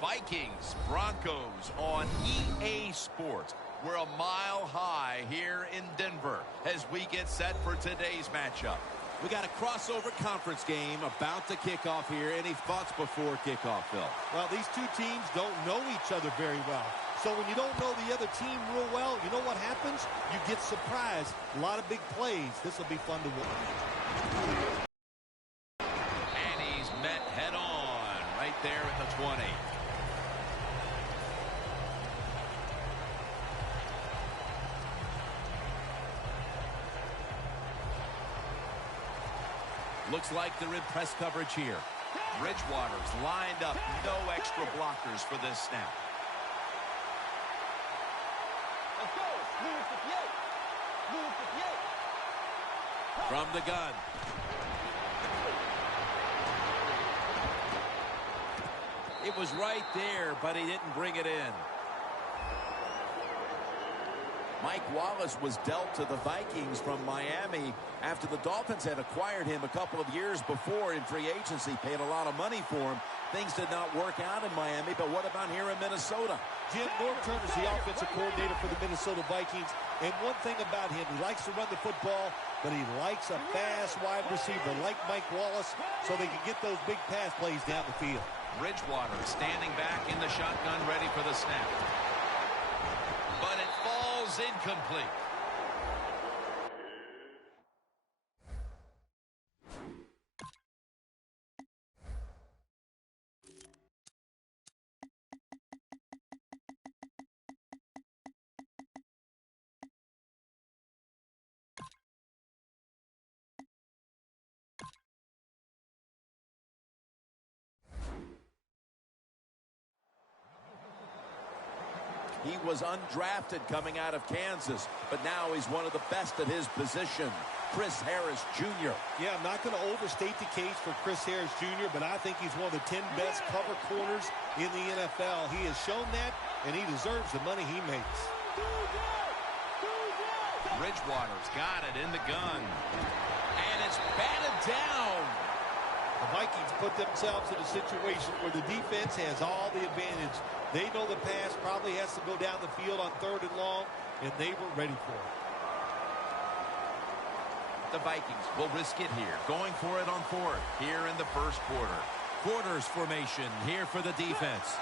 Vikings, Broncos on EA Sports. We're a mile high here in Denver as we get set for today's matchup. We got a crossover conference game about to kick off here. Any thoughts before kickoff, Phil? Well, these two teams don't know each other very well. So when you don't know the other team real well, you know what happens? You get surprised. A lot of big plays. This will be fun to watch. And he's met head on right there at the 20. Looks like they're in press coverage here. Bridgewater's lined up. No extra blockers for this snap. From the gun. It was right there, but he didn't bring it in. Mike Wallace was dealt to the Vikings from Miami after the Dolphins had acquired him a couple of years before in free agency, paid a lot of money for him. Things did not work out in Miami, but what about here in Minnesota? Jim Norton is the offensive coordinator for the Minnesota Vikings, and one thing about him, he likes to run the football, but he likes a fast wide receiver like Mike Wallace so they can get those big pass plays down the field. Bridgewater standing back in the shotgun, ready for the snap. But it falls incomplete. He was undrafted coming out of Kansas, but now he's one of the best at his position. Chris Harris Jr. Yeah, I'm not going to overstate the case for Chris Harris Jr., but I think he's one of the 10 best cover corners in the NFL. He has shown that, and he deserves the money he makes. Bridgewater's got it in the gun. And it's batted down. The Vikings put themselves in a situation where the defense has all the advantage. They know the pass probably has to go down the field on 3rd and long, and they were ready for it. The Vikings will risk it here, going for it on 4th here in the first quarter. Quarters formation here for the defense.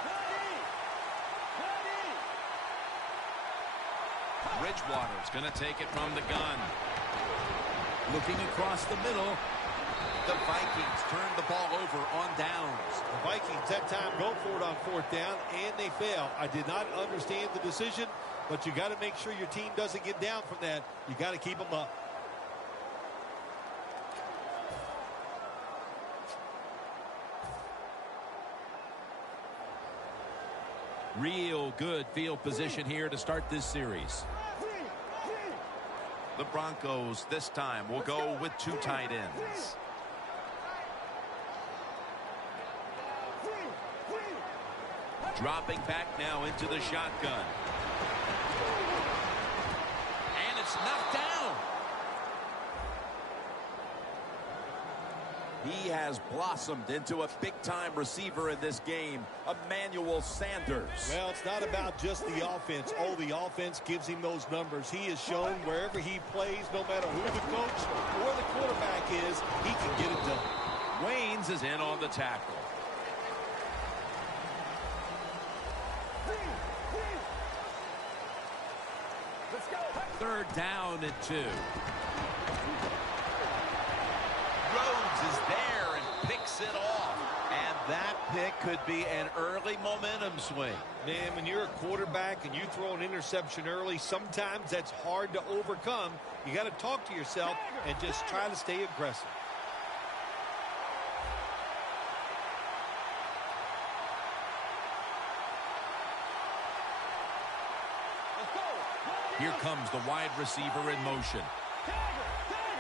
Bridgewater's going to take it from the gun. Looking across the middle. The Vikings turn the ball over on downs. The Vikings that time go for it on 4th down, and they fail. I did not understand the decision, but you got to make sure your team doesn't get down from that. You got to keep them up. Real good field position here to start this series. The Broncos this time will go with 2 tight ends. Dropping back now into the shotgun. And it's knocked down. He has blossomed into a big-time receiver in this game, Emmanuel Sanders. Well, it's not about just the offense. Oh, the offense gives him those numbers. He has shown wherever he plays, no matter who the coach or the quarterback is, he can get it done. Waynes is in on the tackle. Third down and 2. Rhodes is there and picks it off. And that pick could be an early momentum swing. Man, when you're a quarterback and you throw an interception early, sometimes that's hard to overcome. You got to talk to yourself and just try to stay aggressive. Here comes the wide receiver in motion.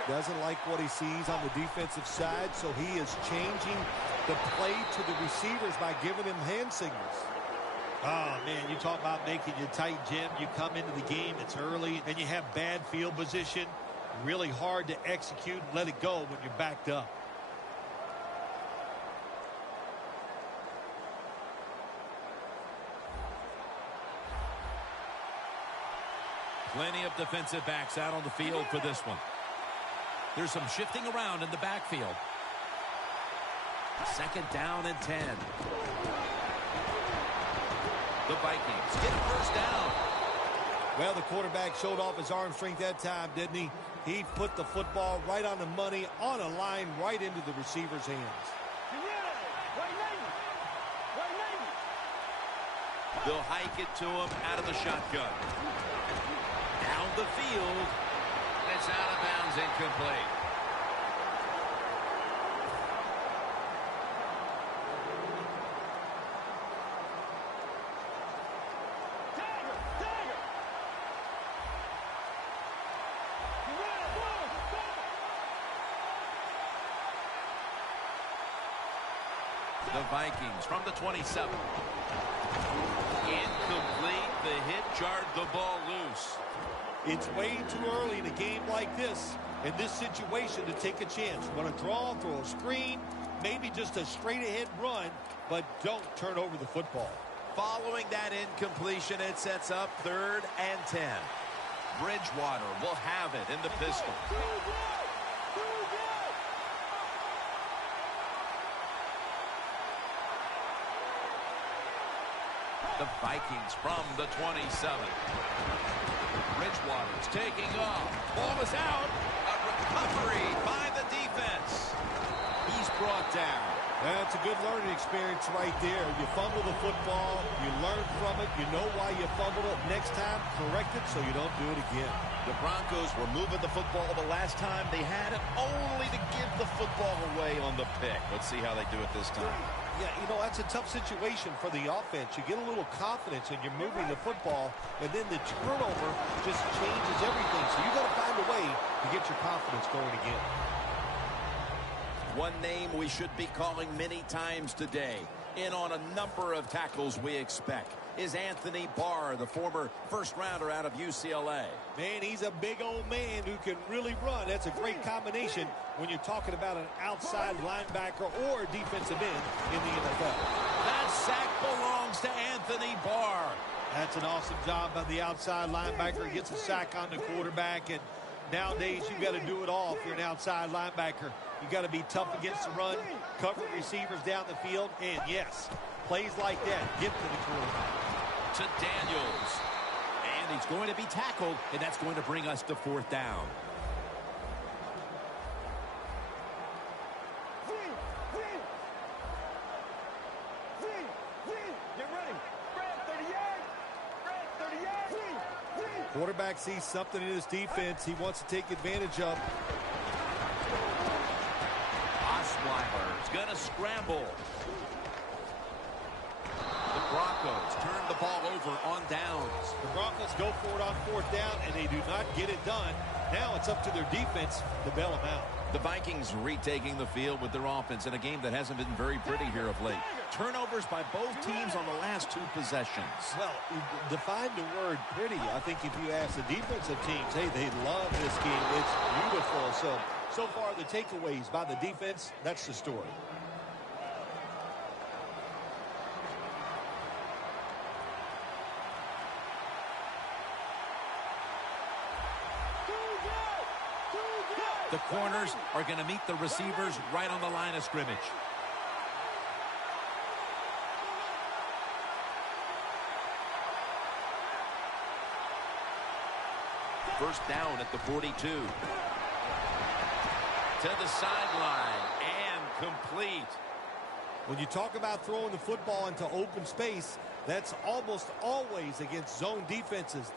Doesn't like what he sees on the defensive side, so he is changing the play to the receivers by giving him hand signals. Oh, man, you talk about making you tight, Jim. You come into the game, it's early, and you have bad field position. Really hard to execute and let it go when you're backed up. Plenty of defensive backs out on the field for this one. There's some shifting around in the backfield. 2nd down and 10. The Vikings get a first down. Well, the quarterback showed off his arm strength that time, didn't he? He put the football right on the money, on a line, right into the receiver's hands. They'll hike it to him out of the shotgun. Down the field. It's out of bounds, incomplete. The Vikings from the 27. Incomplete. The hit jarred the ball loose. It's way too early in a game like this, in this situation, to take a chance. Run a draw, throw a screen, maybe just a straight-ahead run, but don't turn over the football. Following that incompletion, it sets up 3rd and 10. Bridgewater will have it in the pistol. The Vikings from the 27. Bridgewater's taking off. Ball is out. A recovery by the defense. He's brought down. That's a good learning experience right there. You fumble the football, you learn from it, you know why you fumbled it. Next time, correct it so you don't do it again. The Broncos were moving the football the last time they had it, only to give the football away on the pick. Let's see how they do it this time. Yeah, you know, that's a tough situation for the offense. You get a little confidence and you're moving the football, and then the turnover just changes everything. So you got to find a way to get your confidence going again. One name we should be calling many times today, in on a number of tackles we expect, is Anthony Barr, the former first-rounder out of UCLA. Man, he's a big old man who can really run. That's a great combination when you're talking about an outside linebacker or a defensive end in the NFL. That sack belongs to Anthony Barr. That's an awesome job by the outside linebacker. He gets a sack on the quarterback, and nowadays you've got to do it all if you're an outside linebacker. You've got to be tough against the run, cover receivers down the field, and yes, plays like that get to the quarterback. To Daniels. And he's going to be tackled, and that's going to bring us to 4th down. Quarterback sees something in his defense he wants to take advantage of. Osweiler's going to scramble. The Broncos turn the ball over on downs. The Broncos go for it on 4th down, and they do not get it done. Now it's up to their defense to bail them out. The Vikings retaking the field with their offense in a game that hasn't been very pretty here of late. Turnovers by both teams on the last 2 possessions. Well, define the word pretty. I think if you ask the defensive teams, hey, they love this game. It's beautiful. So far, the takeaways by the defense, that's the story. The corners are going to meet the receivers right on the line of scrimmage. First down at the 42. To the sideline and complete. When you talk about throwing the football into open space, that's almost always against zone defenses.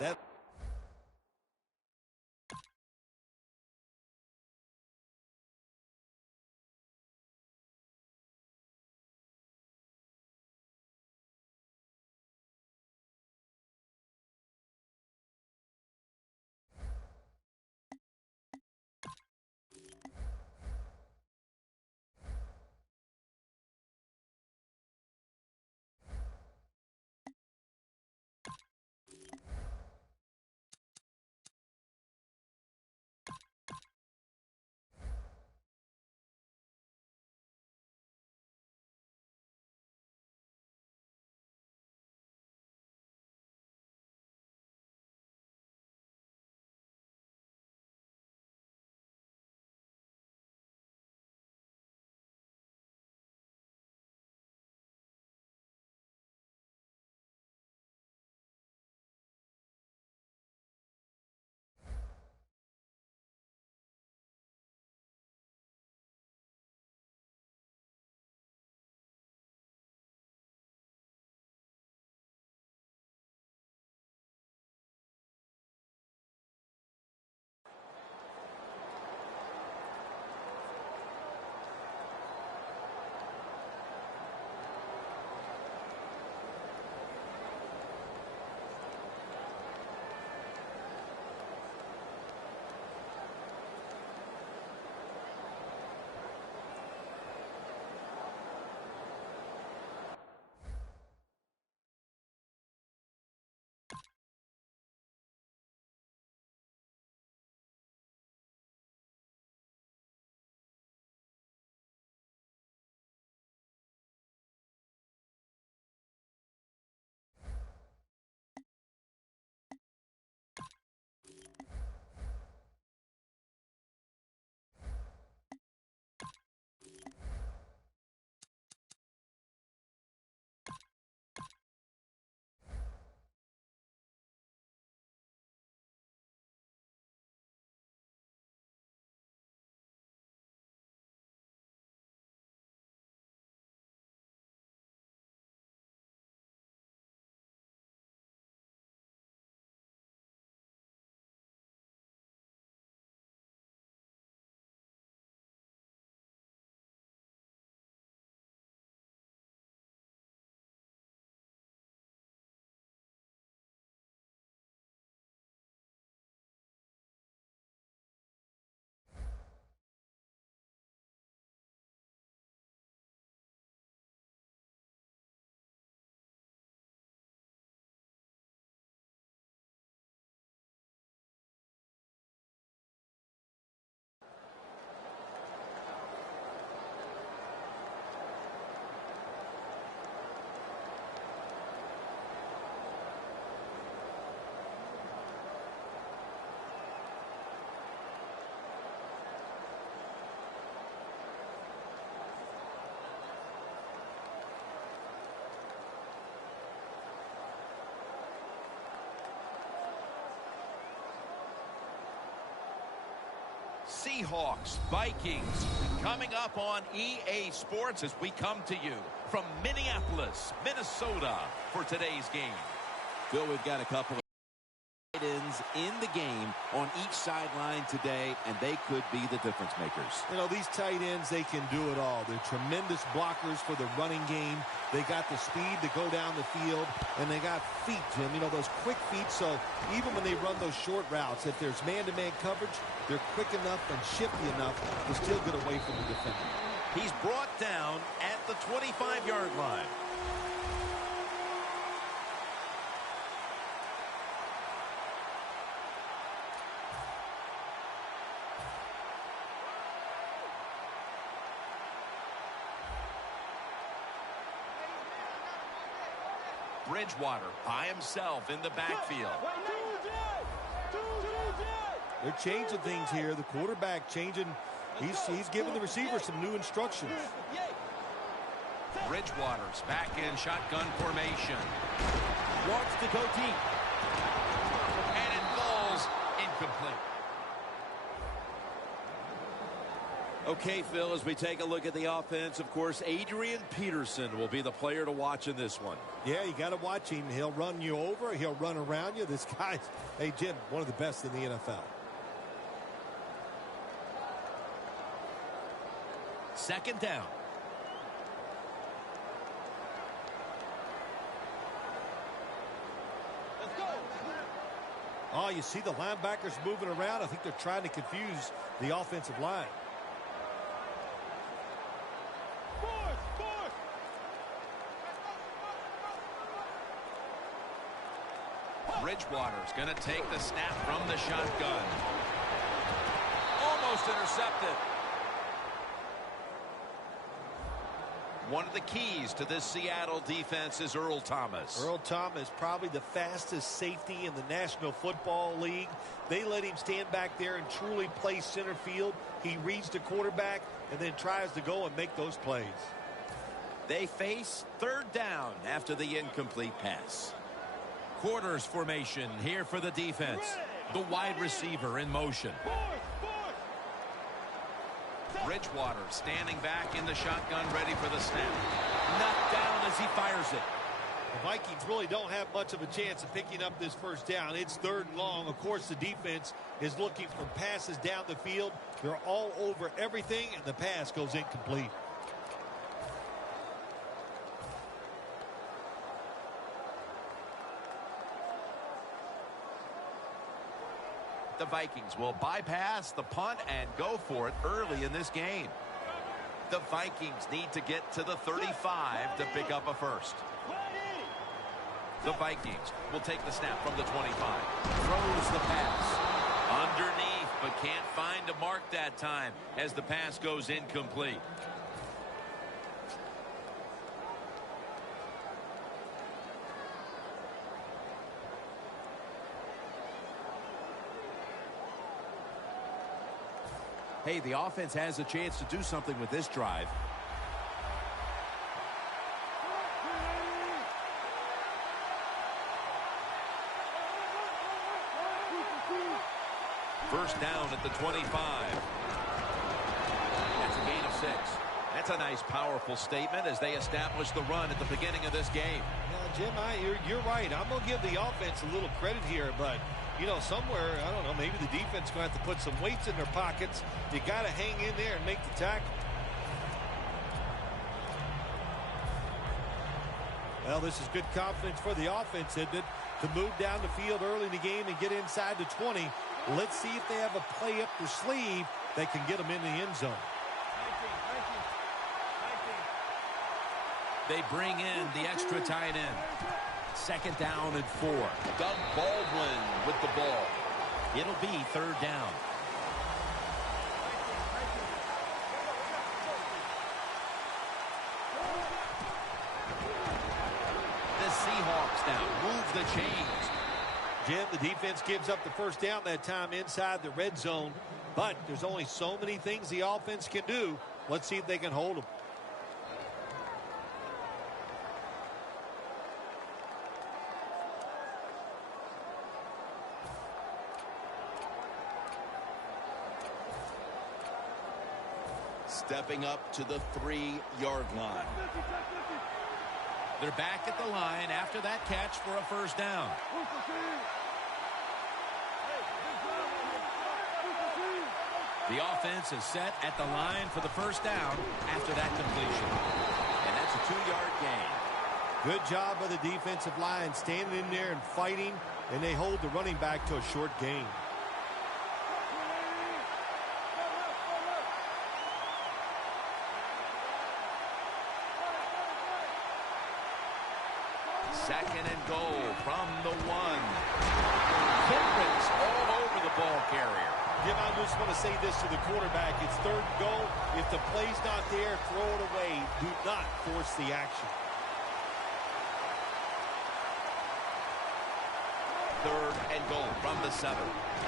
Seahawks, Vikings, coming up on EA Sports as we come to you from Minneapolis, Minnesota for today's game. Phil, we've got a couple of tight ends in the game on each sideline today, and they could be the difference makers. You know, these tight ends, they can do it all. They're tremendous blockers for the running game. They got the speed to go down the field, and they got feet, Jim. You know, those quick feet, so even when they run those short routes, if there's man-to-man coverage, they're quick enough and shifty enough to still get away from the defender. He's brought down at the 25-yard line. Bridgewater by himself in the backfield. They're changing things here. The quarterback changing. He's giving the receiver some new instructions. Bridgewater's back in shotgun formation. Wants to go deep. And it falls incomplete. Okay, Phil, as we take a look at the offense, of course, Adrian Peterson will be the player to watch in this one. Yeah, you got to watch him. He'll run you over. He'll run around you. This guy's, hey, Jim, one of the best in the NFL. Second down. Let's go. Oh, you see the linebackers moving around. I think they're trying to confuse the offensive line. Bridgewater's going to take the snap from the shotgun. Almost intercepted. One of the keys to this Seattle defense is Earl Thomas. Earl Thomas, probably the fastest safety in the National Football League. They let him stand back there and truly play center field. He reads the quarterback and then tries to go and make those plays. They face third down after the incomplete pass. Quarters formation here for the defense. The wide receiver in motion. Bridgewater standing back in the shotgun, ready for the snap. Knocked down as he fires it. The Vikings really don't have much of a chance of picking up this first down. It's third and long. Of course, the defense is looking for passes down the field. They're all over everything, and the pass goes incomplete. The Vikings will bypass the punt and go for it early in this game. The Vikings need to get to the 35 to pick up a first. The Vikings will take the snap from the 25. Throws the pass. Underneath, but can't find a mark that time as the pass goes incomplete. Hey, the offense has a chance to do something with this drive. First down at the 25. That's a gain of 6. That's a nice, powerful statement as they establish the run at the beginning of this game. Yeah, Jim, you're right. I'm going to give the offense a little credit here, but you know, somewhere, I don't know, maybe the defense is going to have to put some weights in their pockets. You got to hang in there and make the tackle. Well, this is good confidence for the offense, isn't it? To move down the field early in the game and get inside the 20. Let's see if they have a play up their sleeve that can get them in the end zone. They bring in the extra tight end. Second down and 4. Doug Baldwin with the ball. It'll be third down. The Seahawks now move the chains. Jim, the defense gives up the first down that time inside the red zone, but there's only so many things the offense can do. Let's see if they can hold them. stepping up to the 3-yard line. They're back at the line after that catch for a first down. The offense is set at the line for the first down after that completion. And that's a 2-yard gain. Good job by the defensive line standing in there and fighting, and they hold the running back to a short gain. Second and goal from the 1. Footprints all over the ball carrier. Jim, I just want to say this to the quarterback. It's third and goal. If the play's not there, throw it away. Do not force the action. Third and goal from the 7.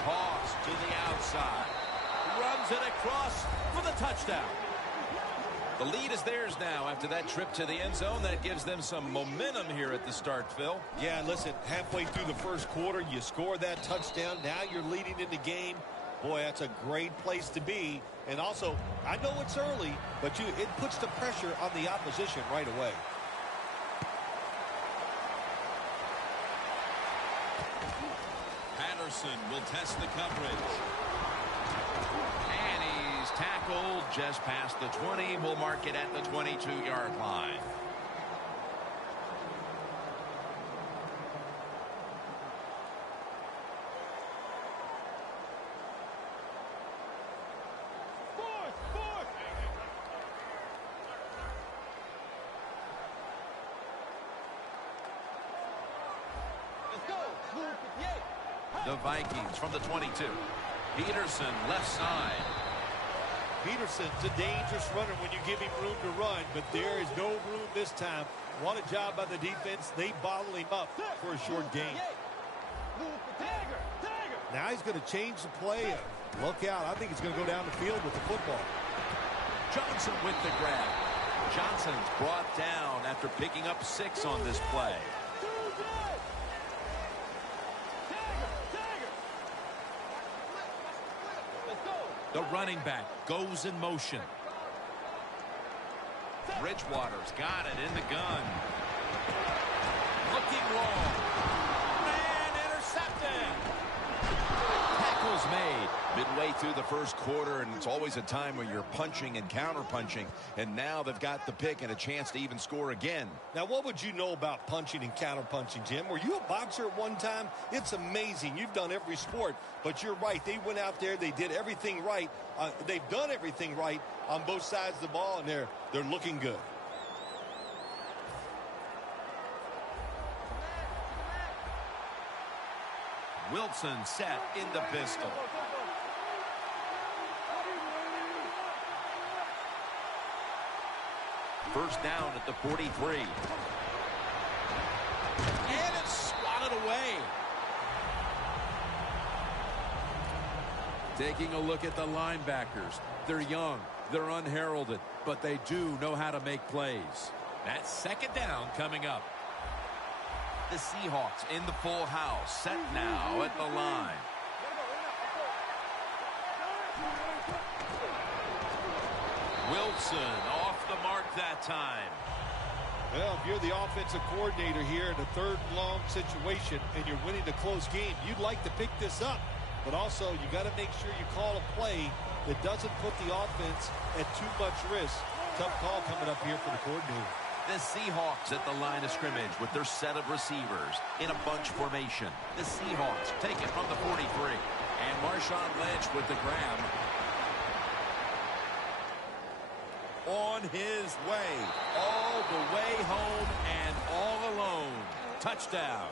Toss to the outside. Runs it across for the touchdown. The lead is theirs now after that trip to the end zone. That gives them some momentum here at the start, Phil. Yeah, listen, halfway through the first quarter, you score that touchdown. Now you're leading in the game. Boy, that's a great place to be. And also, I know it's early, but it puts the pressure on the opposition right away. Patterson will test the coverage. And he's tackled just past the 20. We'll mark it at the 22-yard line. The Vikings from the 22. Peterson left side. Peterson's a dangerous runner when you give him room to run, but there is no room this time. What a job by the defense. They bottle him up for a short gain. Now he's going to change the play. Look out. I think he's going to go down the field with the football. Johnson with the grab. Johnson's brought down after picking up 6 on this play. The running back goes in motion. Bridgewater's got it in the gun. Looking long. Man, intercepted. Tackle's made. Midway through the first quarter, and it's always a time when you're punching and counter-punching, and now they've got the pick and a chance to even score again. Now, what would you know about punching and counter-punching, Jim? Were you a boxer at one time? It's amazing. You've done every sport, but you're right. They went out there. They did everything right. They've done everything right on both sides of the ball, and they're looking good. Wilson set in the pistol. First down at the 43. And it's swatted away. Taking a look at the linebackers. They're young, they're unheralded, but they do know how to make plays. That's second down coming up. The Seahawks in the full house, set now at the line. Wilson off the mark that time. Well, if you're the offensive coordinator here in a third and long situation and you're winning a close game, you'd like to pick this up. But also, you got to make sure you call a play that doesn't put the offense at too much risk. Tough call coming up here for the coordinator. The Seahawks at the line of scrimmage with their set of receivers in a bunch formation. The Seahawks take it from the 43. And Marshawn Lynch with the grab. On his way. All the way home and all alone. Touchdown.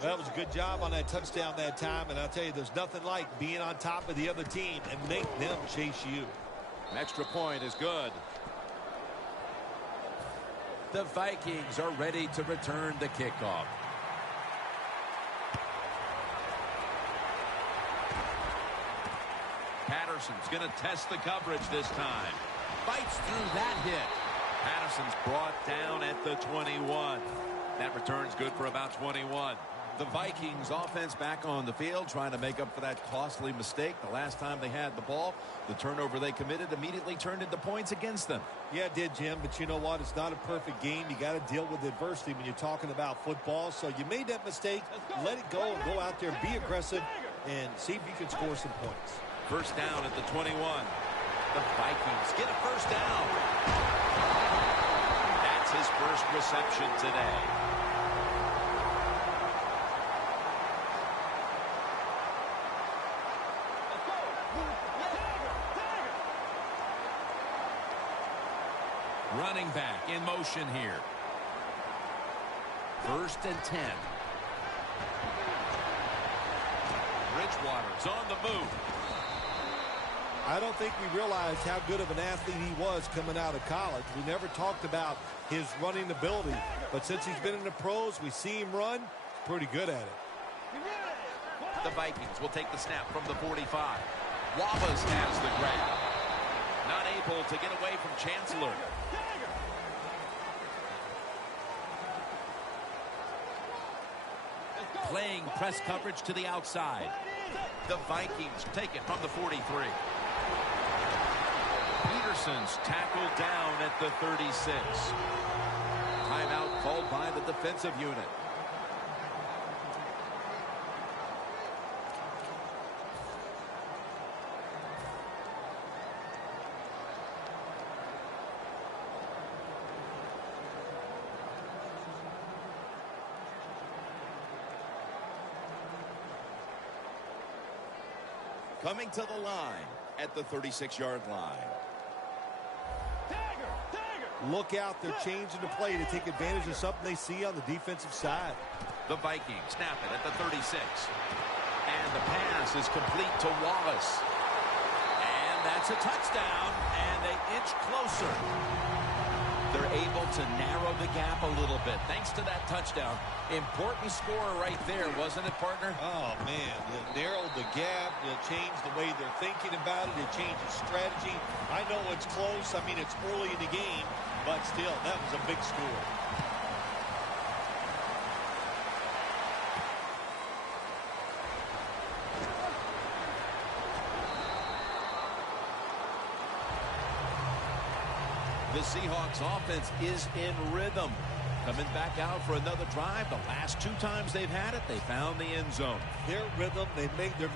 That was a good job on that touchdown that time. And I'll tell you, there's nothing like being on top of the other team and make them chase you. An extra point is good. The Vikings are ready to return the kickoff. Patterson's going to test the coverage this time. Fights through that hit. Patterson's brought down at the 21. That return's good for about 21. The Vikings offense back on the field trying to make up for that costly mistake. The last time they had the ball, the turnover they committed immediately turned into points against them. Yeah, it did, Jim, but you know what? It's not a perfect game. You got to deal with adversity when you're talking about football. So you made that mistake. Let it go and go out there, be aggressive, and see if you can score some points. First down at the 21. The Vikings get a first down. That's his first reception today. Running back in motion here. First and 10. Bridgewater's on the move. I don't think we realized how good of an athlete he was coming out of college. We never talked about his running ability, but since he's been in the pros, we see him run. He's pretty good at it. The Vikings will take the snap from the 45. Wallace has the grab. Not able to get away from Chancellor. Playing press coverage to the outside. The Vikings take it from the 43. Peterson's tackled down at the 36. Timeout called by the defensive unit. Coming to the line at the 36-yard line. Look out, they're changing the play to take advantage of something they see on the defensive side. The Vikings snap it at the 36. And the pass is complete to Wallace. And that's a touchdown, and they inch closer. They're able to narrow the gap a little bit thanks to that touchdown. Important score right there, wasn't it, partner? Oh, man. It narrowed the gap. It changed the way they're thinking about it. It changes strategy. I know it's close. I mean, it's early in the game, but still, that was a big score. The Seahawks offense is in rhythm. Coming back out for another drive. The last two times they've had it, they found the end zone. Their rhythm, they're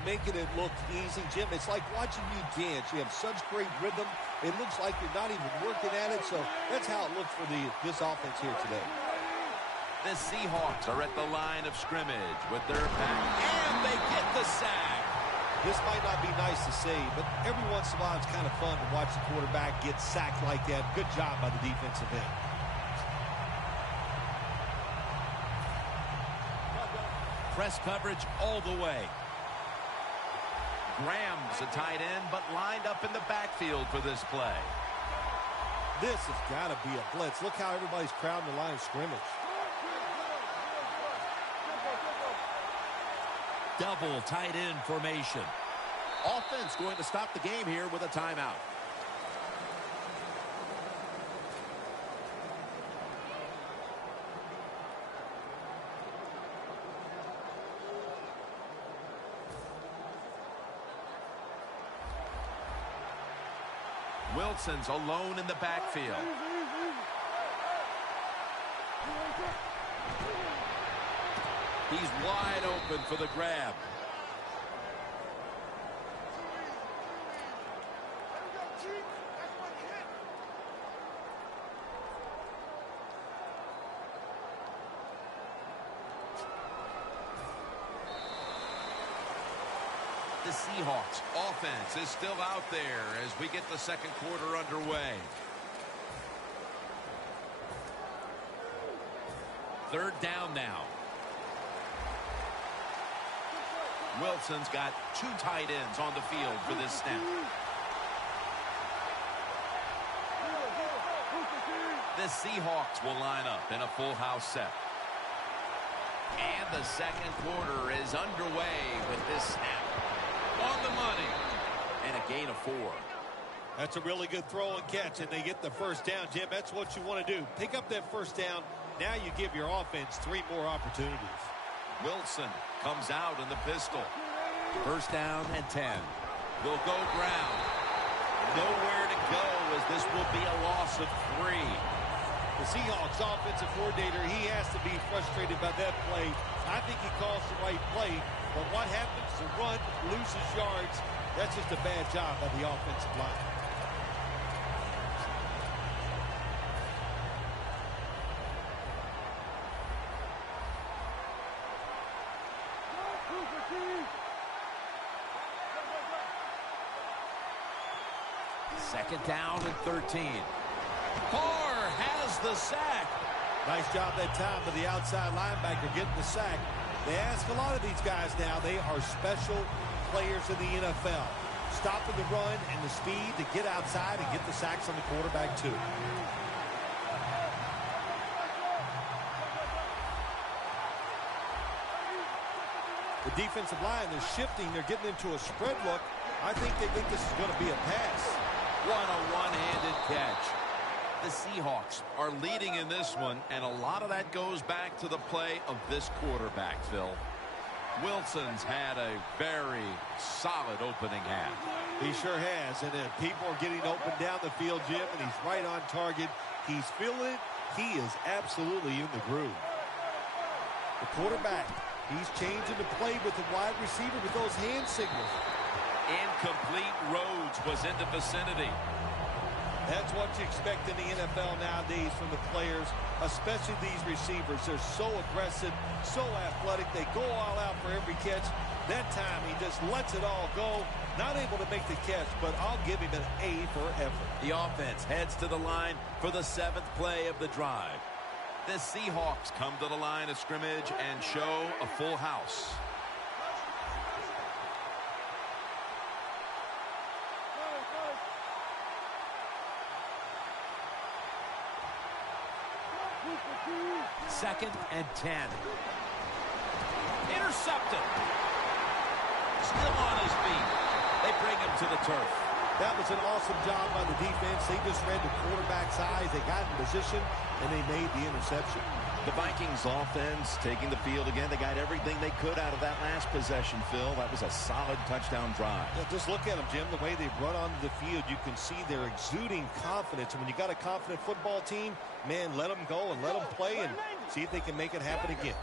making it look easy, Jim. It's like watching you dance. You have such great rhythm. It looks like you're not even working at it. So that's how it looks for this offense here today. The Seahawks are at the line of scrimmage with their back. And they get the sack. This might not be nice to say, but every once in a while it's kind of fun to watch the quarterback get sacked like that. Good job by the defensive end. Press coverage all the way. Graham's a tight end, but lined up in the backfield for this play. This has got to be a blitz. Look how everybody's crowding the line of scrimmage. Double tight end formation. Offense going to stop the game here with a timeout. Wilson's alone in the backfield. He's wide open for the grab. The Seahawks offense is still out there as we get the second quarter underway. Third down now. Wilson's got two tight ends on the field for this snap. The Seahawks will line up in a full house set. And the second quarter is underway with this snap. On the money. And a gain of 4. That's a really good throw and catch, and they get the first down, Jim. That's what you want to do. Pick up that first down. Now you give your offense 3 more opportunities. Wilson comes out in the pistol. First down and 10. They'll go ground. Nowhere to go as this will be a loss of 3. The Seahawks offensive coordinator, he has to be frustrated by that play. I think he calls the right play, but what happens? The run loses yards. That's just a bad job by the offensive line. Second down and 13. Carr has the sack. Nice job that time by the outside linebacker getting the sack. They ask a lot of these guys now. They are special players in the NFL. Stopping the run and the speed to get outside and get the sacks on the quarterback too. The defensive line, they're shifting. They're getting into a spread look. I think they think this is going to be a pass. What a one-handed catch. The Seahawks are leading in this one, and a lot of that goes back to the play of this quarterback, Phil. Wilson's had a very solid opening half. He sure has, and people are getting open down the field, Jim, and he's right on target. He's feeling it. He is absolutely in the groove. The quarterback, he's changing the play with the wide receiver with those hand signals. Incomplete. Rhodes was in the vicinity. That's what you expect in the NFL nowadays from the players, especially these receivers. They're so aggressive, so athletic. They go all out for every catch. That time he just lets it all go. Not able to make the catch, but I'll give him an A for effort. The offense heads to the line for the 7th play of the drive. The Seahawks come to the line of scrimmage and show a full house. Second and 10. Intercepted. Still on his feet. They bring him to the turf. That was an awesome job by the defense. They just read the quarterback's eyes. They got in position, and they made the interception. The Vikings offense taking the field again. They got everything they could out of that last possession, Phil. That was a solid touchdown drive. Yeah, just look at them, Jim. The way they run onto the field, you can see they're exuding confidence. And when you got a confident football team, man, let them go and let them play and see if they can make it happen again.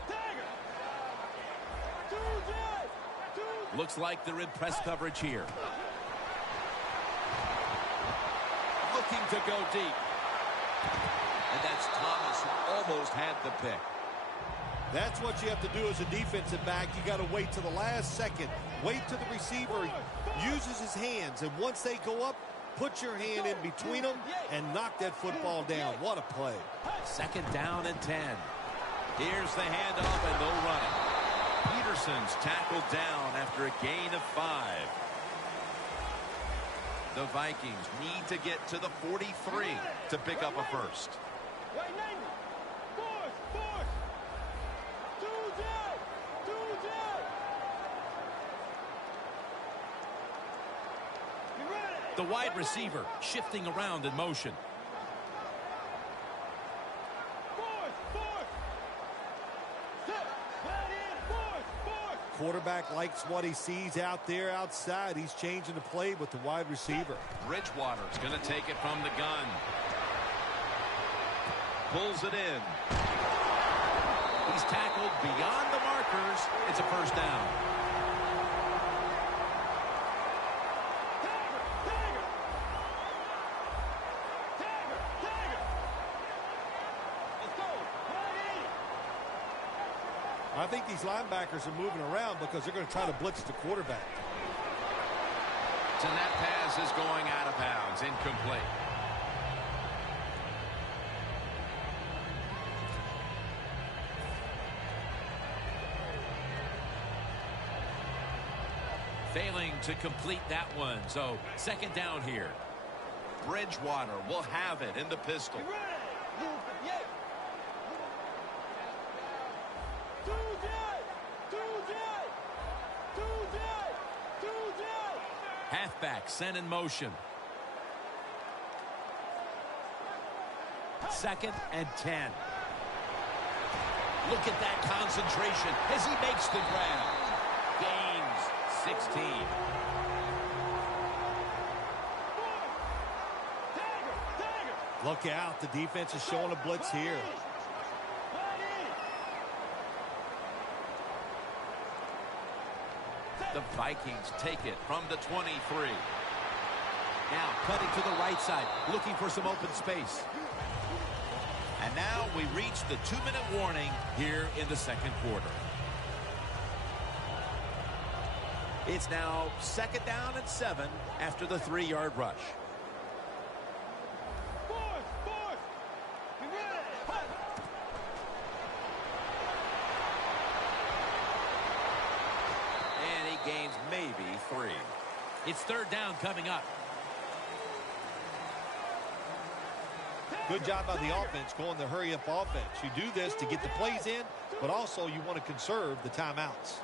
Looks like they're in press coverage here. Looking to go deep. And that's Thomas who almost had the pick. That's what you have to do as a defensive back. You got to wait to the last second. Wait till the receiver uses his hands. And once they go up, put your hand in between them and knock that football down. What a play. Second down and 10. Here's the handoff, and they'll run it. Peterson's tackled down after a gain of 5. The Vikings need to get to the 43 to pick up a first. The wide receiver shifting around in motion. Quarterback likes what he sees out there outside. He's changing the play with the wide receiver. Bridgewater's going to take it from the gun. Pulls it in. He's tackled beyond the markers. It's a first down. I think these linebackers are moving around because they're going to try to blitz the quarterback. And that pass is going out of bounds. Incomplete. Failing to complete that one. So second down here. Bridgewater will have it in the pistol. Halfback sent in motion. Second and 10. Look at that concentration as he makes the grab. Gains 16. Look out. The defense is showing a blitz here. The Vikings take it from the 23. Now cutting to the right side, looking for some open space. And now we reach the 2-minute warning here in the second quarter. It's now 2nd down and 7 after the 3-yard rush. And he gains maybe 3. It's 3rd down coming up. Good job by the offense going the hurry-up offense. You do this to get the plays in, but also you want to conserve the timeouts.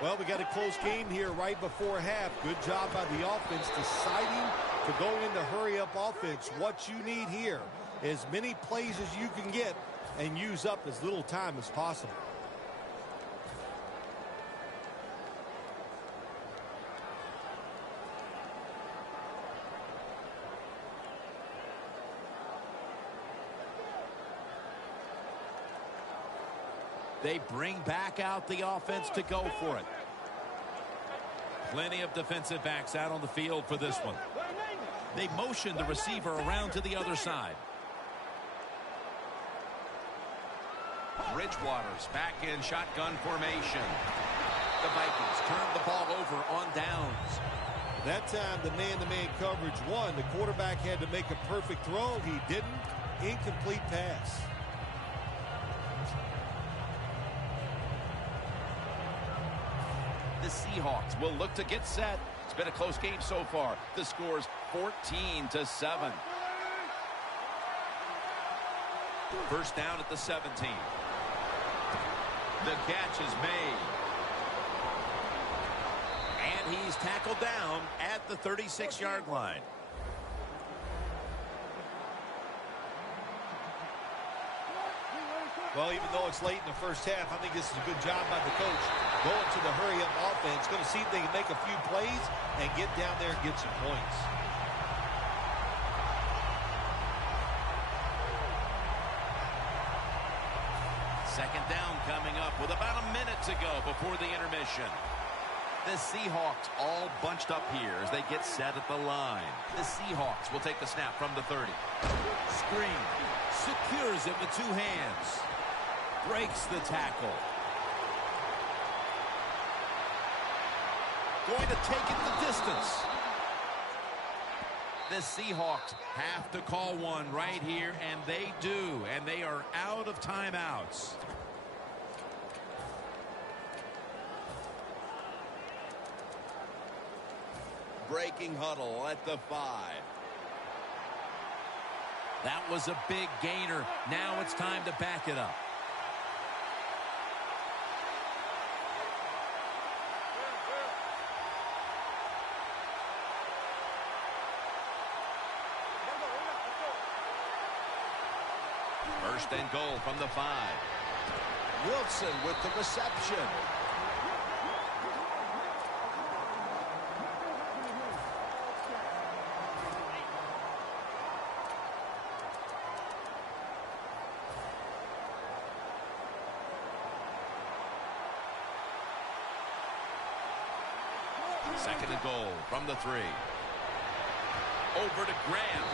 Well, we got a close game here right before half. Good job by the offense deciding to go into hurry-up offense. What you need here, as many plays as you can get and use up as little time as possible. They bring back out the offense to go for it. Plenty of defensive backs out on the field for this one. They motion the receiver around to the other side. Bridgewater's back in shotgun formation. The Vikings turn the ball over on downs. That time the man-to-man coverage won. The quarterback had to make a perfect throw. He didn't. Incomplete pass. The Seahawks will look to get set. It's been a close game so far. The score's 14-7. First down at the 17. The catch is made. And he's tackled down at the 36-yard line. Well, even though it's late in the first half, I think this is a good job by the coach. Going to the hurry-up offense. Going to see if they can make a few plays and get down there and get some points. Second down coming up with about a minute to go before the intermission. The Seahawks all bunched up here as they get set at the line. The Seahawks will take the snap from the 30. Screen. Secures it with 2 hands. Breaks the tackle. Going to take it the distance. The Seahawks have to call one right here, and they do. And they are out of timeouts. Breaking huddle at the 5. That was a big gainer. Now it's time to back it up. First and goal from the 5. Wilson with the reception. Second and goal from the 3. Over to Graham.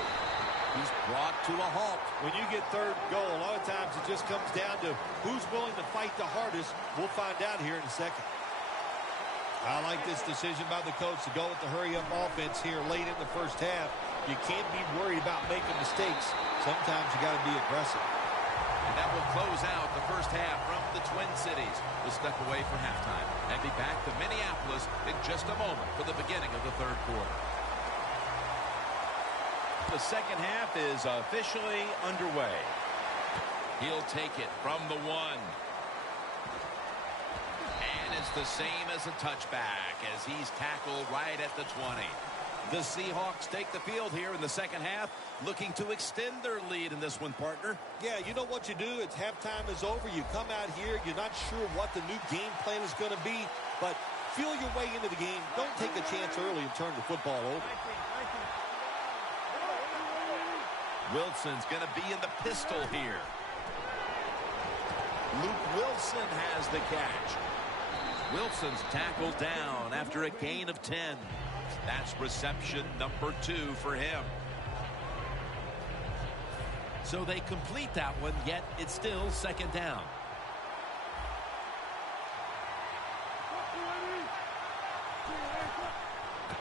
He's brought to a halt. When you get third goal, a lot of times it just comes down to who's willing to fight the hardest. We'll find out here in a second. I like this decision by the coach to go with the hurry-up offense here late in the first half. You can't be worried about making mistakes. Sometimes you got to be aggressive. And that will close out the first half from the Twin Cities. We'll step away for halftime and be back to Minneapolis in just a moment for the beginning of the third quarter. The second half is officially underway. He'll take it from the 1. And it's the same as a touchback as he's tackled right at the 20. The Seahawks take the field here in the second half, looking to extend their lead in this one, partner. Yeah, you know what you do? It's halftime is over. You come out here. You're not sure what the new game plan is going to be, but feel your way into the game. Don't take a chance early and turn the football over. Wilson's going to be in the pistol here. Luke Wilson has the catch. Wilson's tackled down after a gain of 10. That's reception number 2 for him. So they complete that one, yet it's still second down.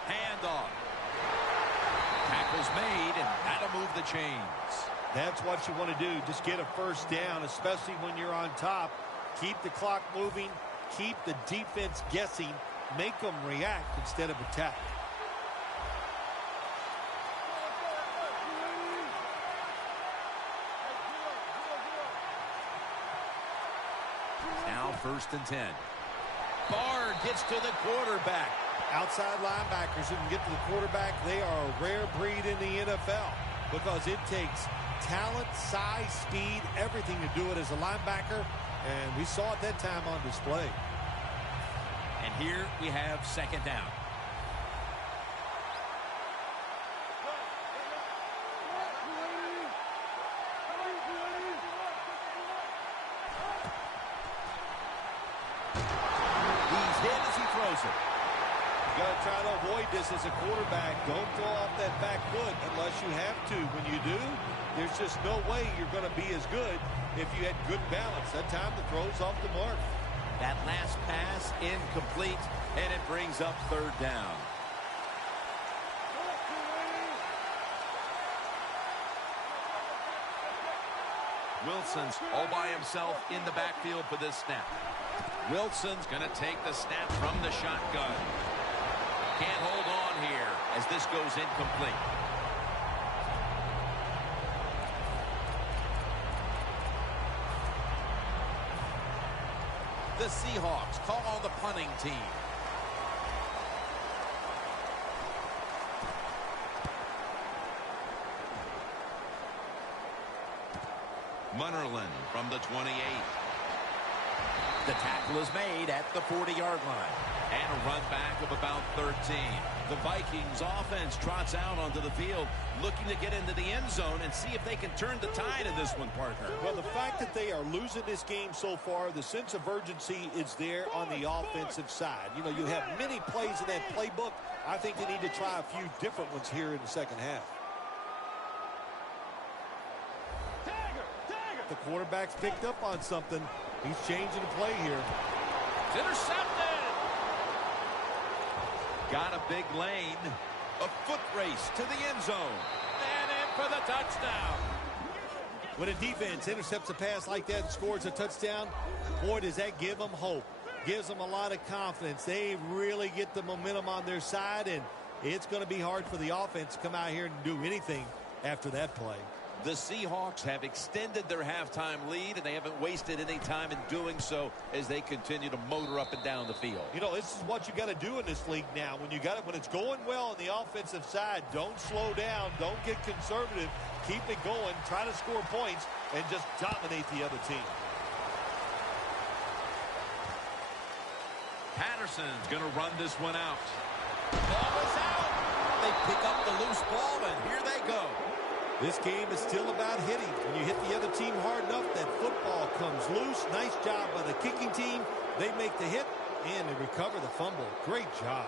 Handoff. Tackle's made, and that'll move the chains. That's what you want to do. Just get a first down, especially when you're on top. Keep the clock moving. Keep the defense guessing. Make them react instead of attack. Now 1st and 10. Barr gets to the quarterback. Outside linebackers who can get to the quarterback, they are a rare breed in the NFL because it takes talent, size, speed, everything to do it as a linebacker, and we saw it that time on display. And here we have second down. He's hit as he throws it. You got to try to avoid this as a quarterback. Don't throw off that back foot unless you have to. When you do, there's just no way you're going to be as good if you had good balance. That time the throw's off the mark. That last pass incomplete, and it brings up 3rd down. Wilson's all by himself in the backfield for this snap. Wilson's Going to take the snap from the shotgun. Can't hold on here as this goes incomplete. the Seahawks call on the punting team. Munnerlyn from the 28. The tackle is made at the 40-yard line. And a run back of about 13. The Vikings offense trots out onto the field, looking to get into the end zone and see if they can turn the tide in this one, partner. Well, the fact that they are losing this game so far, the sense of urgency is there on the offensive side. You know, you have many plays in that playbook. I think they need to try a few different ones here in the second half. The quarterback's picked up on something. He's changing the play here. It's intercepted. Got a big lane. A foot race to the end zone. And in for the touchdown. When a defense intercepts a pass like that and scores a touchdown, boy, does that give them hope. Gives them a lot of confidence. They really get the momentum on their side, and it's going to be hard for the offense to come out here and do anything after that play. The Seahawks have extended their halftime lead, and they haven't wasted any time in doing so as they continue to motor up and down the field. You know, this is what you got to do in this league now. When it's going well on the offensive side, don't slow down, don't get conservative, keep it going, try to score points, and just dominate the other team. Patterson's going to run this one out. Ball is out. They pick up the loose ball, and here they go. This game is still about hitting. When you hit the other team hard enough, that football comes loose. Nice job by the kicking team. They make the hit, and they recover the fumble. Great job.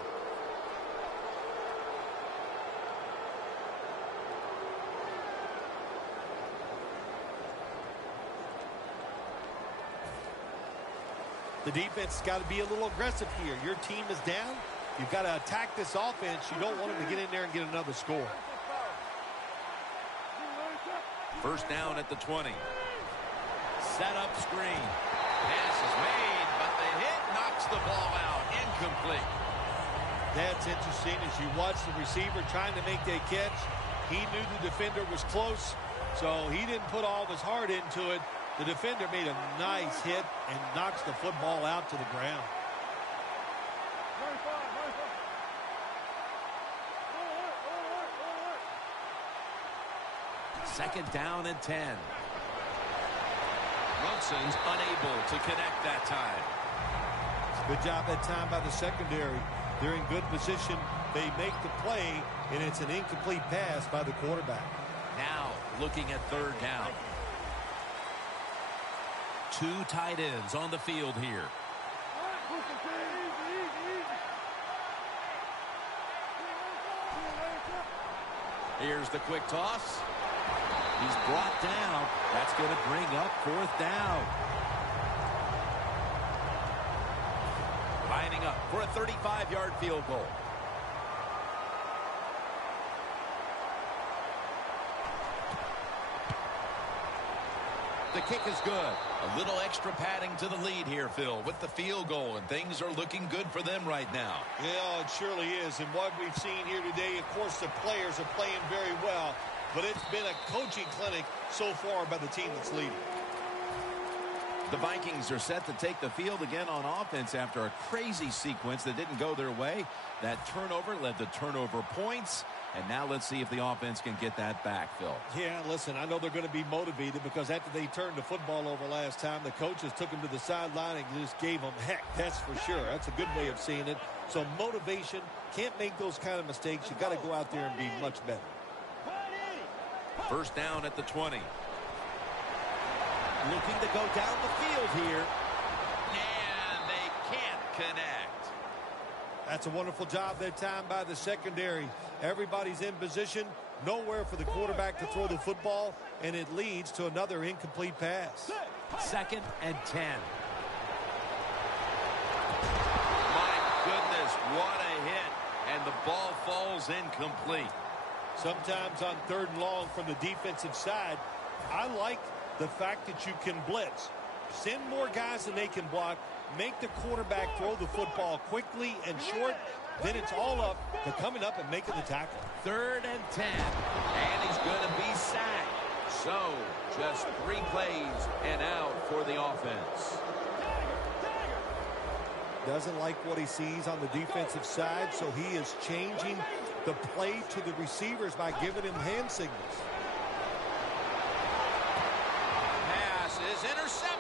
The defense has got to be a little aggressive here. Your team is down. You've got to attack this offense. You don't want them to get in there and get another score. First down at the 20. Set up screen. Pass is made, but the hit knocks the ball out. Incomplete. That's interesting. As you watch the receiver trying to make that catch, he knew the defender was close, so he didn't put all of his heart into it. The defender made a nice hit and knocks the football out to the ground. Second down and 10. Brunson's unable to connect that time. Good job that time by the secondary. They're in good position. They make the play, and it's an incomplete pass by the quarterback. Now looking at third down. Two tight ends on the field here. Here's the quick toss. He's brought down. That's going to bring up fourth down. Lining up for a 35-yard field goal. The kick is good. A little extra padding to the lead here, Phil, with the field goal, and things are looking good for them right now. Yeah, it surely is. And what we've seen here today, of course, the players are playing very well, but it's been a coaching clinic so far by the team that's leading. The Vikings are set to take the field again on offense after a crazy sequence that didn't go their way. That turnover led to turnover points. And now let's see if the offense can get that back, Phil. Yeah, listen, I know they're going to be motivated because after they turned the football over last time, the coaches took them to the sideline and just gave them heck. That's for sure. That's a good way of seeing it. So motivation, can't make those kind of mistakes. You got to go out there and be much better. First down at the 20. Looking to go down the field here. And they can't connect. That's a wonderful job that time by the secondary. Everybody's in position. Nowhere for the quarterback to throw the football, and it leads to another incomplete pass. Second and 10. My goodness, what a hit. And the ball falls incomplete. Sometimes on third and long from the defensive side, I like the fact that you can blitz. Send more guys than they can block. Make the quarterback throw the football quickly and short. Then it's all up to coming up and making the tackle. Third and 10. And he's going to be sacked. So, just 3 plays and out for the offense. Doesn't like what he sees on the defensive side, so he is changing the play to the receivers by giving him hand signals. Pass is intercepted.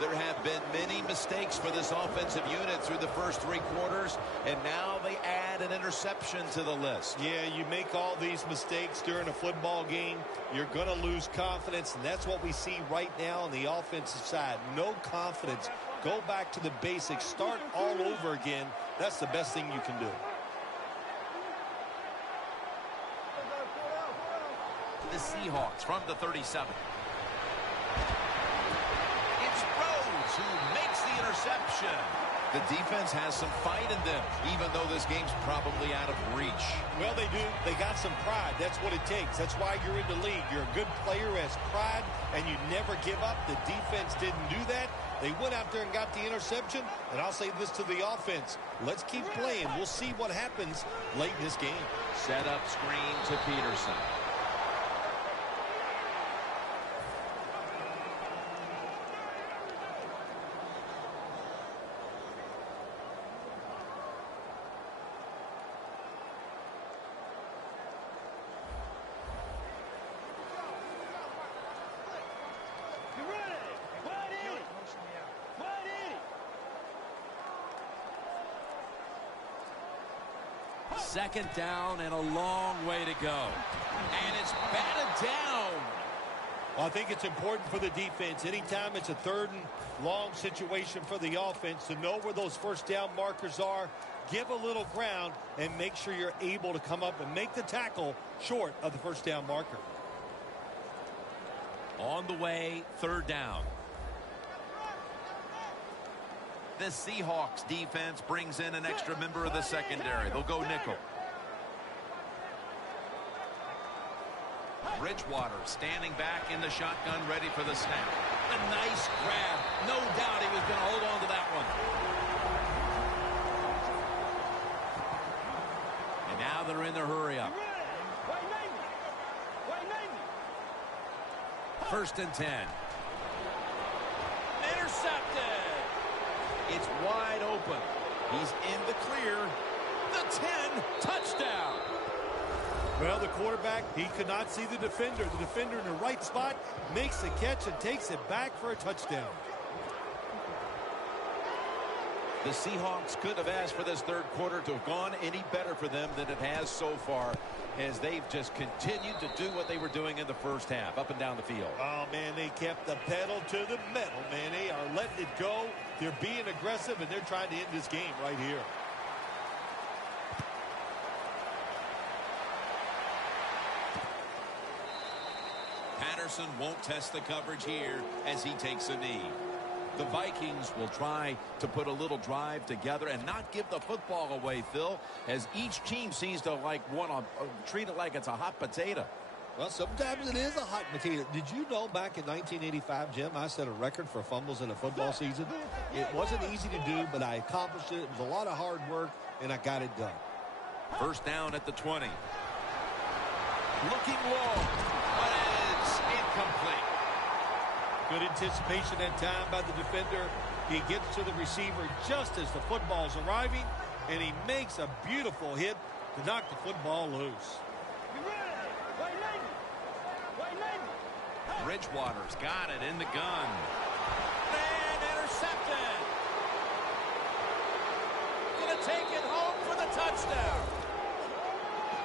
There have been many mistakes for this offensive unit through the first 3 quarters, and now they add an interception to the list. Yeah, you make all these mistakes during a football game, you're going to lose confidence, and that's what we see right now on the offensive side. No confidence. Go back to the basics. Start all over again. That's the best thing you can do. The Seahawks from the 37. Who makes the interception. The defense has some fight in them, even though this game's probably out of reach. Well, they do. They got some pride. That's what it takes. That's why you're in the league. You're a good player, has pride, and you never give up. The defense didn't do that. They went out there and got the interception, and I'll say this to the offense. Let's keep playing. We'll see what happens late in this game. Set up screen to Peterson. Second down and a long way to go. And it's batted down. Well, I think it's important for the defense. Anytime it's a third and long situation for the offense to know where those first down markers are, give a little ground, and make sure you're able to come up and make the tackle short of the first down marker. On the way, third down. The Seahawks defense brings in an extra member of the secondary. They'll go nickel. Bridgewater standing back in the shotgun, ready for the snap. A nice grab. No doubt he was going to hold on to that one. And now they're in their hurry up. First and 10. Intercepted. It's wide open. He's in the clear. The 10, touchdown. Well, the quarterback, he could not see the defender. The defender in the right spot makes the catch and takes it back for a touchdown. The Seahawks could have asked for this third quarter to have gone any better for them than it has so far, as they've just continued to do what they were doing in the first half, up and down the field. Oh, man, they kept the pedal to the metal, man. They are letting it go. They're being aggressive, and they're trying to end this game right here. Patterson won't test the coverage here as he takes a knee. The Vikings will try to put a little drive together and not give the football away, Phil, as each team seems to treat it like it's a hot potato. Well, sometimes it is a hot potato. Did you know back in 1985, Jim, I set a record for fumbles in a football season? It wasn't easy to do, but I accomplished it. It was a lot of hard work, and I got it done. First down at the 20. Looking long, but it's incomplete. Good anticipation that time by the defender. He gets to the receiver just as the football's arriving, and he makes a beautiful hit to knock the football loose. Bridgewater's got it in the gun. And intercepted. Gonna take it home for the touchdown.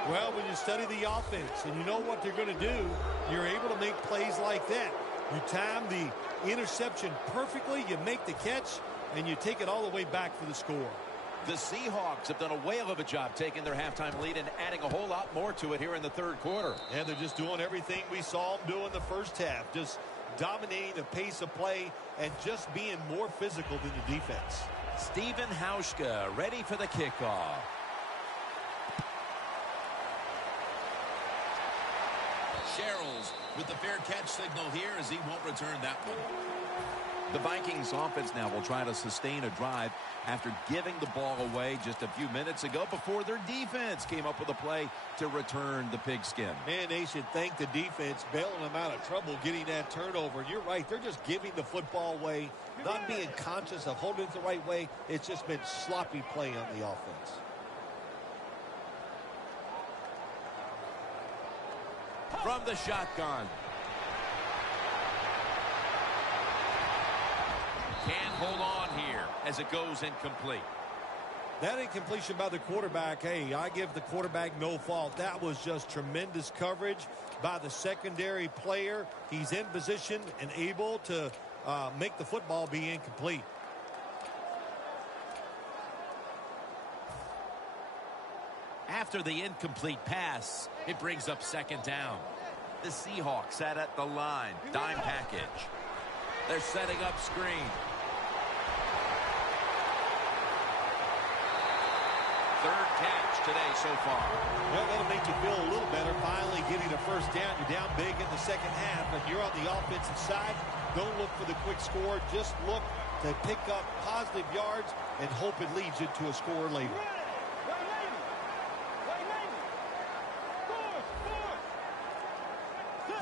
Well, when you study the offense and you know what they're going to do, you're able to make plays like that. You time the interception perfectly, you make the catch, and you take it all the way back for the score. The Seahawks have done a whale of a job taking their halftime lead and adding a whole lot more to it here in the third quarter. And they're just doing everything we saw them do in the first half. Just dominating the pace of play and just being more physical than the defense. Stephen Hauschka ready for the kickoff. Sherrills with the fair catch signal here as he won't return that one. The Vikings offense now will try to sustain a drive after giving the ball away just a few minutes ago before their defense came up with a play to return the pigskin. Man, they should thank the defense bailing them out of trouble getting that turnover. And you're right, they're just giving the football away, not being conscious of holding it the right way. It's just been sloppy play on the offense. From the shotgun. Can't hold on here as it goes incomplete. That incompletion by the quarterback, hey, I give the quarterback no fault. That was just tremendous coverage by the secondary player. He's in position and able to make the football be incomplete. After the incomplete pass, it brings up second down. The Seahawks sat at the line. Dime package. They're setting up screen. Third catch today so far. Well, that'll make you feel a little better. Finally getting a first down. You're down big in the second half, and you're on the offensive side. Don't look for the quick score. Just look to pick up positive yards and hope it leads you to a score later.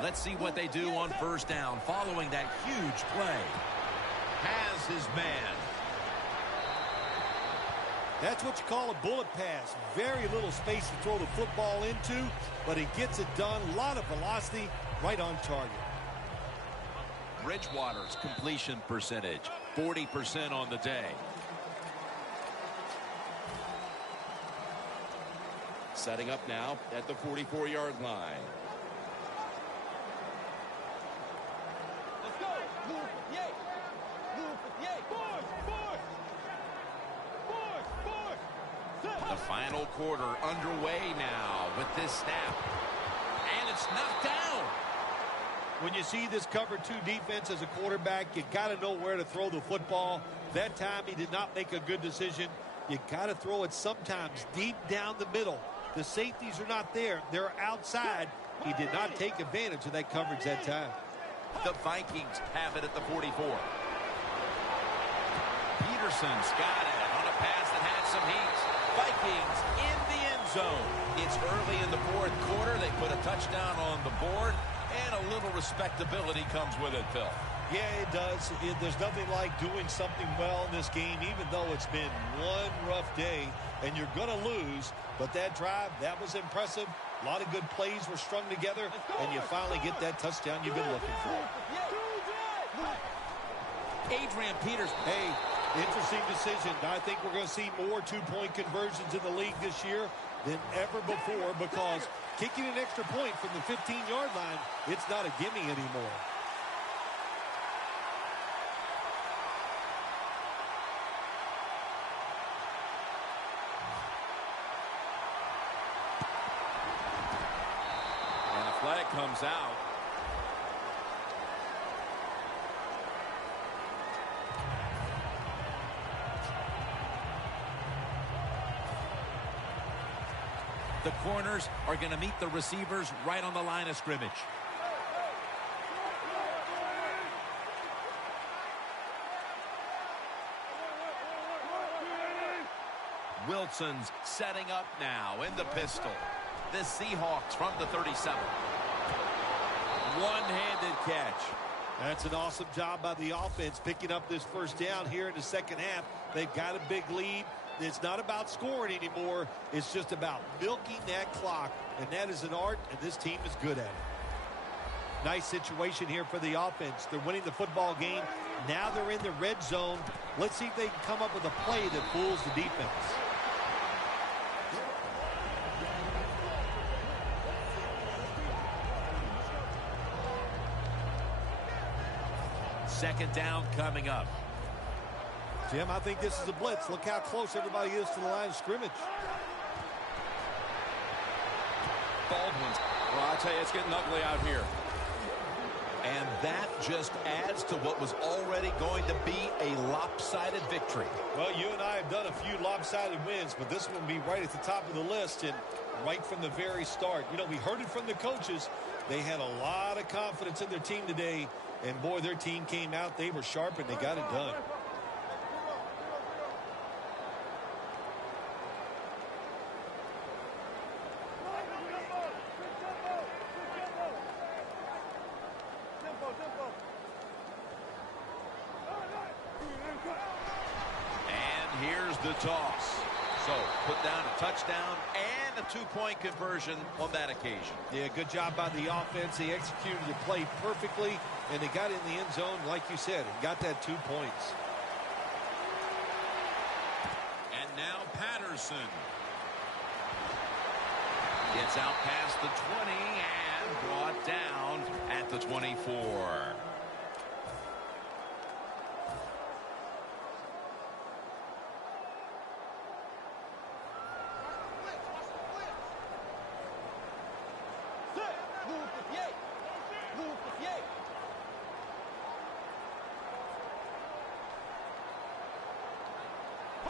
Let's see what they do on first down following that huge play. Has his man. That's what you call a bullet pass. Very little space to throw the football into, but he gets it done. A lot of velocity, right on target. Bridgewater's completion percentage, 40% on the day. Setting up now at the 44-yard line. The final quarter underway now with this snap. And it's knocked down. When you see this cover two defense as a quarterback, you got to know where to throw the football. That time he did not make a good decision. You got to throw it sometimes deep down the middle. The safeties are not there. They're outside. He did not take advantage of that coverage that time. The Vikings have it at the 44. Peterson's got it on a pass that had some heat. Vikings in the end zone. It's early in the fourth quarter. They put a touchdown on the board, and a little respectability comes with it, Phil. Yeah, it does. There's nothing like doing something well in this game, even though it's been one rough day, and you're going to lose. But that drive, that was impressive. A lot of good plays were strung together, and you finally get that touchdown you've been looking for. Adrian Peterson. Hey, interesting decision. I think we're going to see more two-point conversions in the league this year than ever before, because kicking an extra point from the 15-yard line, it's not a gimme anymore. And the flag comes out. The corners are going to meet the receivers right on the line of scrimmage. Wilson's setting up now in the pistol. The Seahawks from the 37. One-handed catch. That's an awesome job by the offense picking up this first down here in the second half. They've got a big lead. It's not about scoring anymore. It's just about milking that clock, and that is an art, and this team is good at it. Nice situation here for the offense. They're winning the football game. Now they're in the red zone. Let's see if they can come up with a play that fools the defense. Second down coming up. Jim, I think this is a blitz. Look how close everybody is to the line of scrimmage. Baldwin's. Well, I'll tell you, it's getting ugly out here. And that just adds to what was already going to be a lopsided victory. Well, you and I have done a few lopsided wins, but this one will be right at the top of the list and right from the very start. You know, we heard it from the coaches. They had a lot of confidence in their team today, and boy, their team came out. They were sharp, and they got it done. Here's the toss. So, put down a touchdown and a two-point conversion on that occasion. Yeah, good job by the offense. They executed the play perfectly, and they got in the end zone, like you said, and got that 2 points. And now Patterson. Gets out past the 20 and brought down at the 24.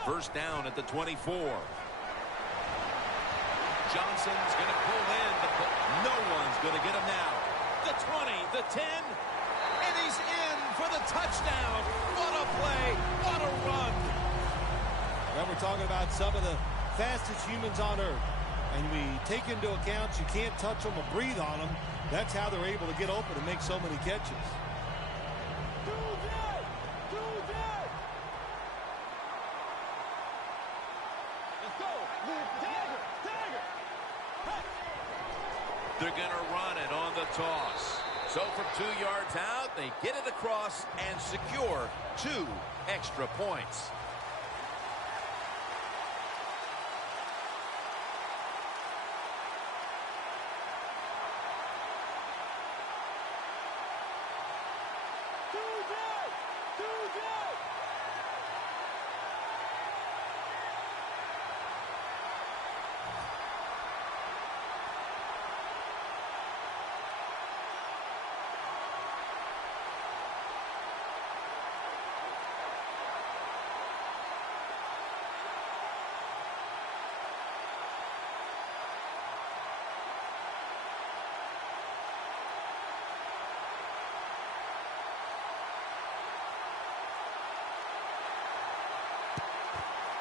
First down at the 24. Johnson's going to pull in. No one's going to get him now. The 20, the 10, and he's in for the touchdown. What a play. What a run. Well, we're talking about some of the fastest humans on earth. And we take into account you can't touch them or breathe on them. That's how they're able to get open and make so many catches. They're going to run it on the toss. So from 2 yards out, they get it across and secure 2 extra points.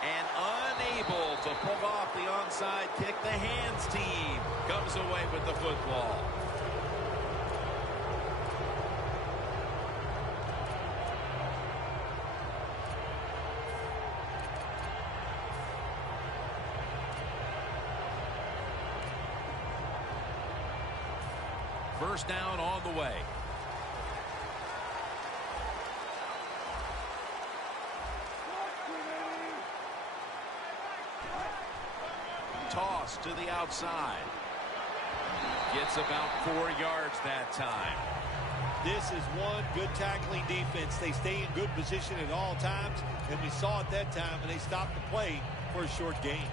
And unable to pull off the onside kick, the hands team comes away with the football. First down on the way. Toss to the outside. Gets about 4 yards that time. This is one good tackling defense. They stay in good position at all times, and we saw it that time, and they stopped the play for a short gain.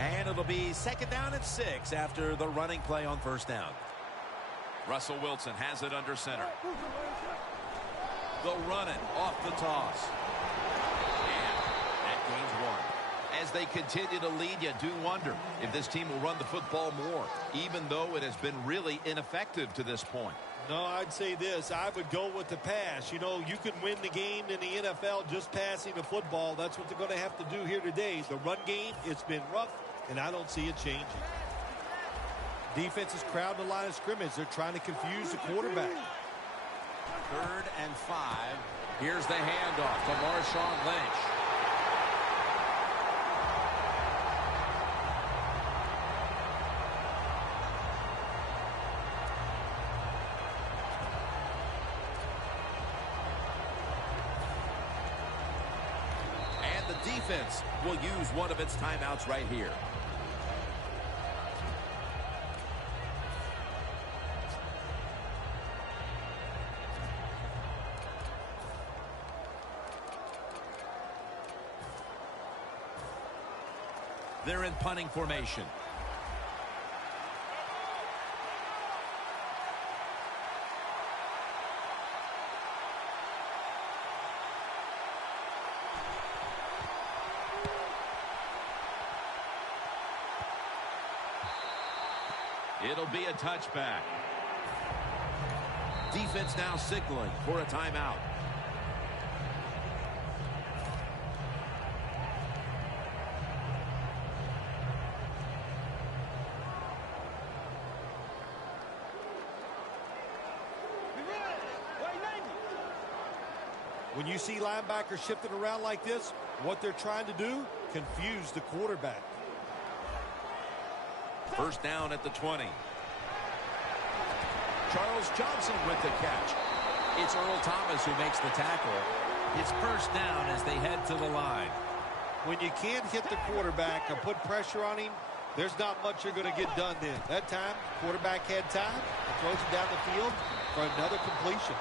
And it'll be 2nd down and 6 after the running play on first down. Russell Wilson has it under center. They'll run it off the toss. And that gains 1. As they continue to lead, you do wonder if this team will run the football more, even though it has been really ineffective to this point. No, I'd say this. I would go with the pass. You know, you can win the game in the NFL just passing the football. That's what they're going to have to do here today. The run game, it's been rough, and I don't see it changing. Defense is crowding the line of scrimmage. They're trying to confuse the quarterback. 3rd and 5. Here's the handoff to Marshawn Lynch. And the defense will use one of its timeouts right here. They're in punting formation. It'll be a touchback. Defense now signaling for a timeout. When you see linebackers shifting around like this, what they're trying to do, confuse the quarterback. First down at the 20. Charles Johnson with the catch. It's Earl Thomas who makes the tackle. It's first down as they head to the line. When you can't hit the quarterback or put pressure on him, there's not much you're going to get done then. That time, quarterback had time and throws it down the field for another completion.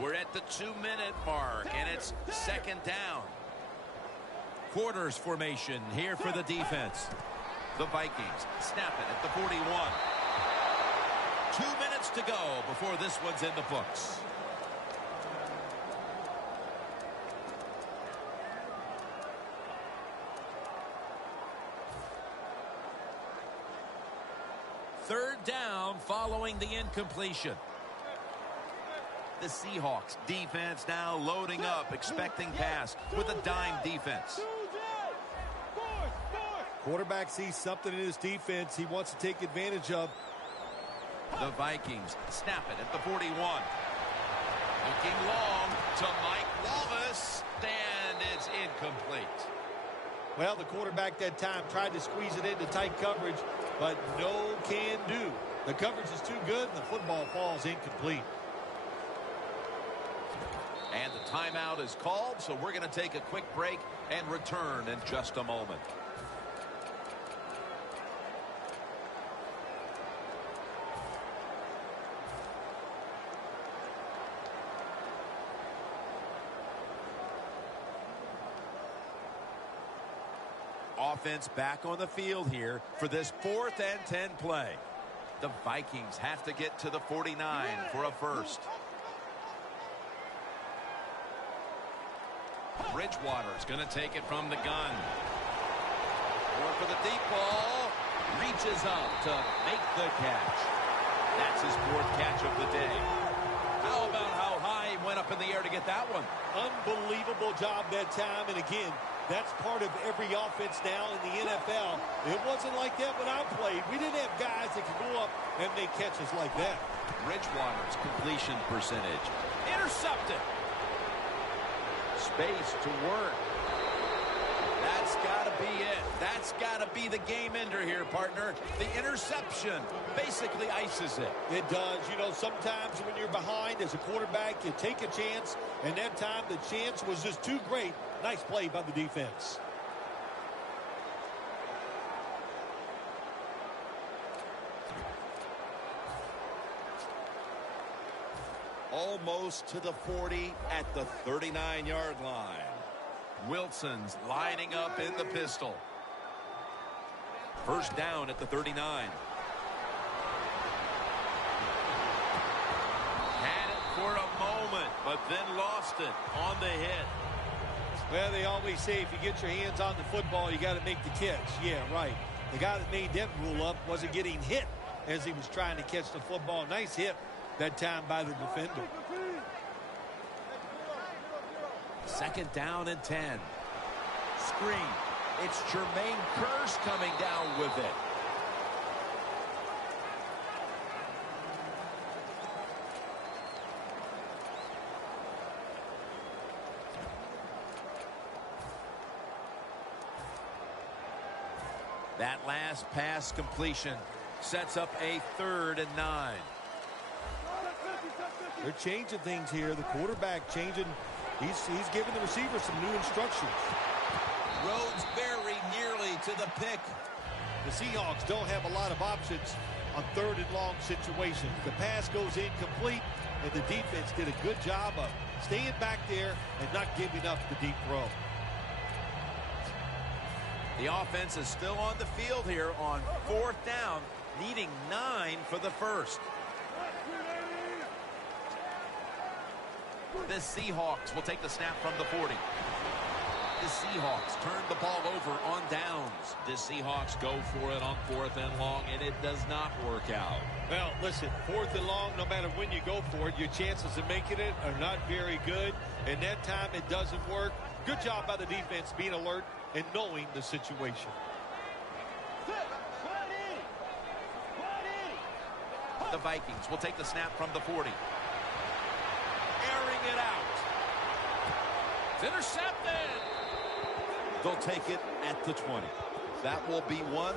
We're at the 2-minute mark, and it's 2nd down. Quarters formation here for the defense. The Vikings snap it at the 41. 2 minutes to go before this one's in the books. Third down following the incompletion. The Seahawks defense now loading up, expecting pass with a dime defense. Quarterback sees something in his defense he wants to take advantage of. The Vikings snap it at the 41. Looking long to Mike Wallace, and it's incomplete. Well, the quarterback that time tried to squeeze it into tight coverage, but no can do. The coverage is too good, and the football falls incomplete. And the timeout is called, so we're going to take a quick break and return in just a moment. Offense back on the field here for this 4th and 10 play. The Vikings have to get to the 49 for a first. Bridgewater's going to take it from the gun. Or for the deep ball. Reaches up to make the catch. That's his 4th catch of the day. How about how high he went up up in the air to get that one. Unbelievable job that time. And again, that's part of every offense now in the NFL. It wasn't like that when I played. We didn't have guys that could go up and make catches like that. Bridgewater's completion percentage. Intercepted. Space to work. That's got to be it. That's got to be the game ender here, partner. The interception basically ices it. It does. You know, sometimes when you're behind as a quarterback, you take a chance, and that time the chance was just too great. Nice play by the defense. Almost to the 40 at the 39-yard line. Wilson's lining up in the pistol. First down at the 39. Had it for a moment, but then lost it on the hit. Well, they always say if you get your hands on the football, you got to make the catch. Yeah, right. The guy that made that rule up wasn't getting hit as he was trying to catch the football. Nice hit that time by the defender. Second down and 10. Screen. It's Jermaine Kearse coming down with it. That last pass completion sets up a 3rd and 9. They're changing things here. The quarterback changing. He's giving the receiver some new instructions. Rhodes very nearly to the pick. The Seahawks don't have a lot of options on 3rd and long situations. The pass goes incomplete, and the defense did a good job of staying back there and not giving up the deep throw. The offense is still on the field here on 4th down, needing 9 for the first. The Seahawks will take the snap from the 40. The Seahawks turn the ball over on downs. The Seahawks go for it on 4th and long, and it does not work out. Well, listen, 4th and long, no matter when you go for it, your chances of making it are not very good. And that time it doesn't work. Good job by the defense being alert and knowing the situation. The Vikings will take the snap from the 40. Airing it out. It's intercepted. They'll take it at the 20. That will be one.